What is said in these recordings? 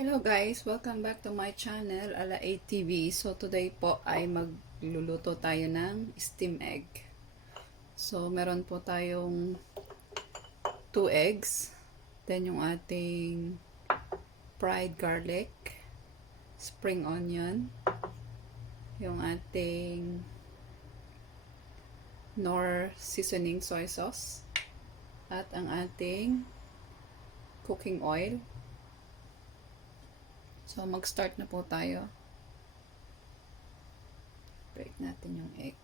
Hello guys! Welcome back to my channel, Ala 8 TV. So today po ay magluluto tayo ng steam egg. So meron po tayong 2 eggs. Then yung ating fried garlic, spring onion, yung ating Knorr seasoning soy sauce, at ang ating cooking oil. So, mag-start na po tayo. Break natin yung egg.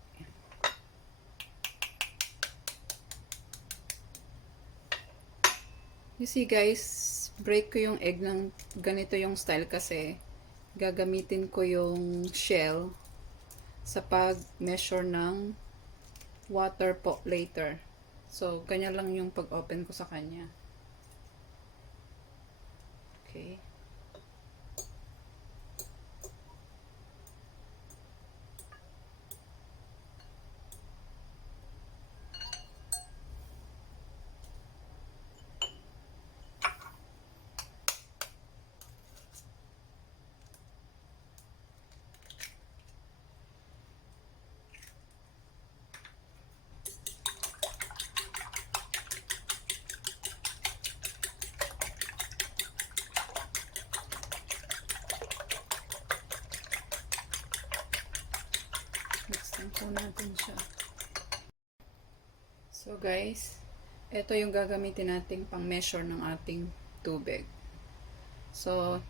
You see guys, break ko yung egg ng ganito yung style kasi gagamitin ko yung shell sa pag-measure ng water po later. So, ganyan lang yung pag-open ko sa kanya. Okay. Mix lang po natin siya. So guys, ito yung gagamitin nating pang measure ng ating tubig. So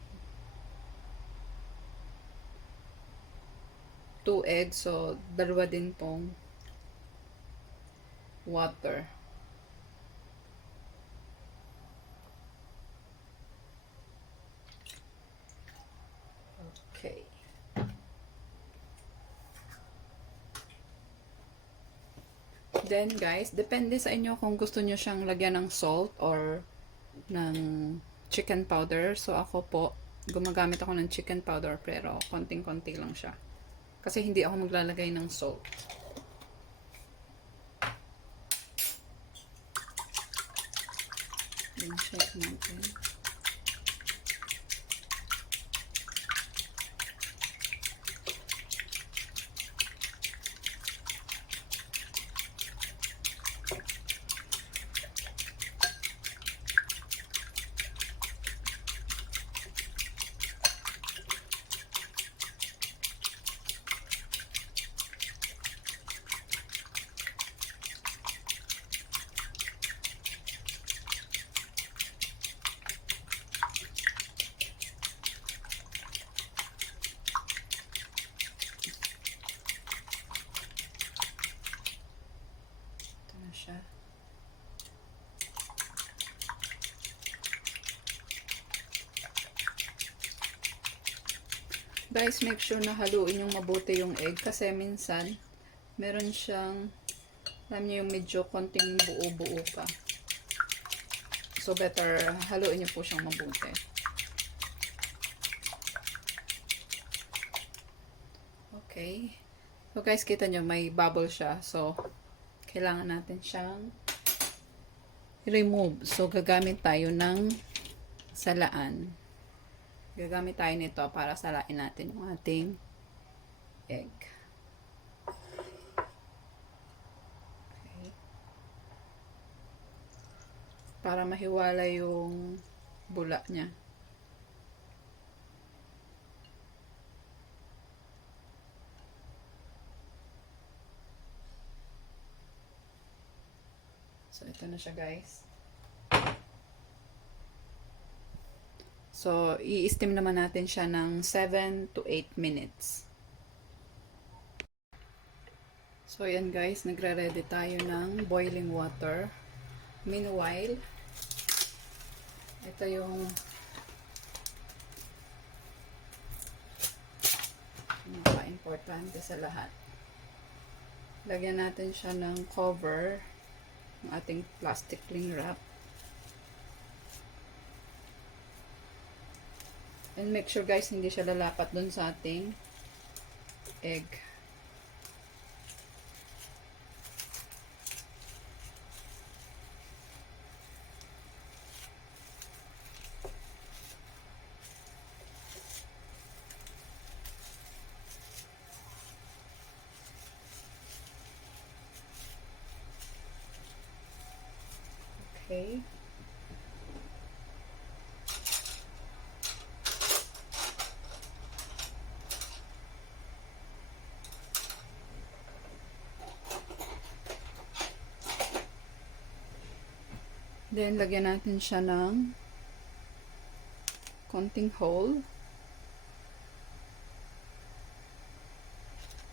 2 eggs, so dalawa din pong water. Okay. Then guys, depende sa inyo kung gusto nyo siyang lagyan ng salt or ng chicken powder. So ako po, gumagamit ako ng chicken powder pero konting-konti lang siya. Kasi hindi ako maglalagay ng salt. Then check natin. Siya. Guys, make sure na haluin yung mabuti yung egg kasi minsan meron siyang, alam niyo yung medyo konting buo-buo pa. So better haluin niyo po siyang mabuti. Okay. So guys, kita niyo may bubble siya. So kailangan natin siyang remove. So, gagamit tayo ng salaan. Gagamit tayo nito para salain natin yung ating egg. Okay. Para mahiwala yung bula niya. So, ito na siya guys. So, i-steam naman natin siya ng 7 to 8 minutes. So, yan guys. Nagre-ready tayo ng boiling water. Meanwhile, ito yung pinaka-importante sa lahat. Lagyan natin siya ng cover ng ating plastic cling wrap. And make sure guys, hindi siya lalapat dun sa ating egg. Okay. Then, lagyan natin siya ng konting hole.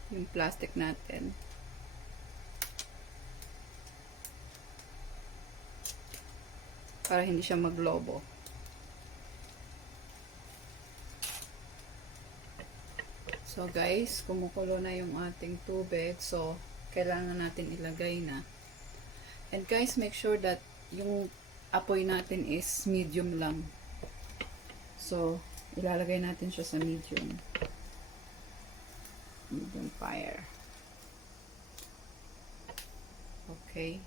Yung plastic natin. Para hindi siya maglobo. So guys, kumukulo na yung ating tubig. So, kailangan natin ilagay na. And guys, make sure that yung apoy natin is medium lang. So, ilalagay natin siya sa medium. Medium fire. Okay.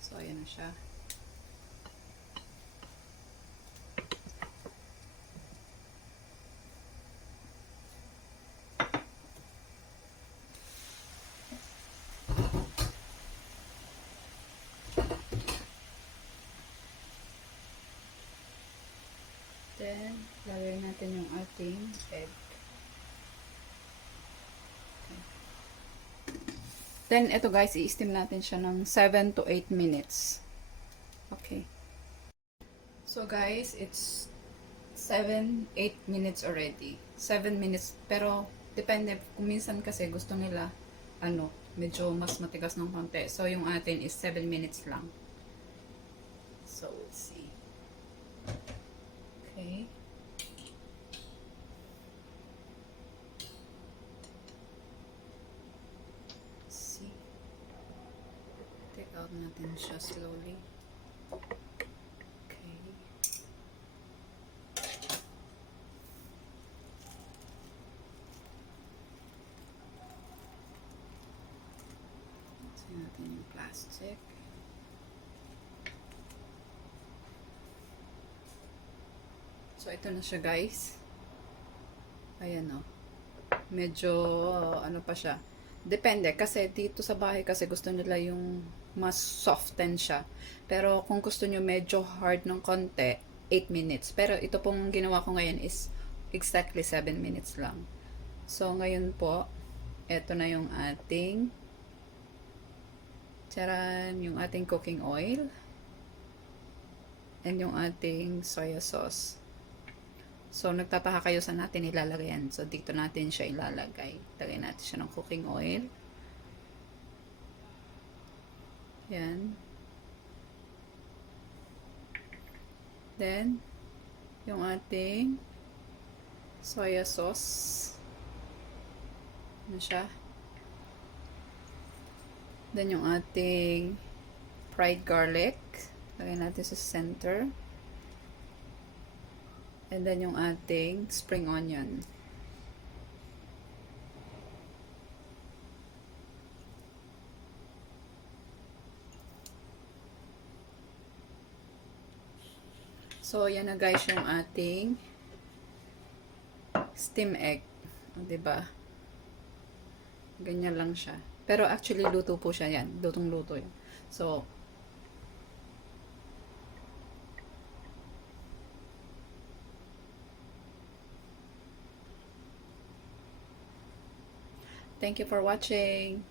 So, ayan na siya. Then, lagay natin yung ating egg. Okay. Then, ito guys, i-steam natin siya ng 7 to 8 minutes. Okay. So guys, it's 7-8 minutes already. 7 minutes. Pero, depende. Kung minsan kasi gusto nila, medyo mas matigas ng konti. So, yung atin is 7 minutes lang. So, let's see. Okay. Let's see. Take out natin siya slowly. Okay. Tignan natin yung plastic. So, ito na siya guys. Ayan o. Medyo, ano pa siya. Depende. Kasi dito sa bahay kasi gusto nila yung mas soften siya. Pero kung gusto nyo medyo hard ng konti, 8 minutes. Pero ito pong ginawa ko ngayon is exactly 7 minutes lang. So, ngayon po, ito na yung ating charan, yung ating cooking oil. And yung ating soya sauce. So, nagtataka kayo sa natin ilalagay yan. So, dito natin siya ilalagay. Lagay natin siya ng cooking oil. Yan. Then, yung ating soya sauce. Ano siya? Then, yung ating fried garlic. Lagay natin sa center. And then yung ating spring onion. So, yan na guys yung ating steam egg. O, diba? Ganyan lang siya. Pero actually, luto po siya yan. Lutong-luto yan. So, thank you for watching.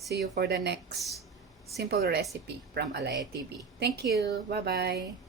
See you for the next simple recipe from Alaya TV. Thank you. Bye-bye.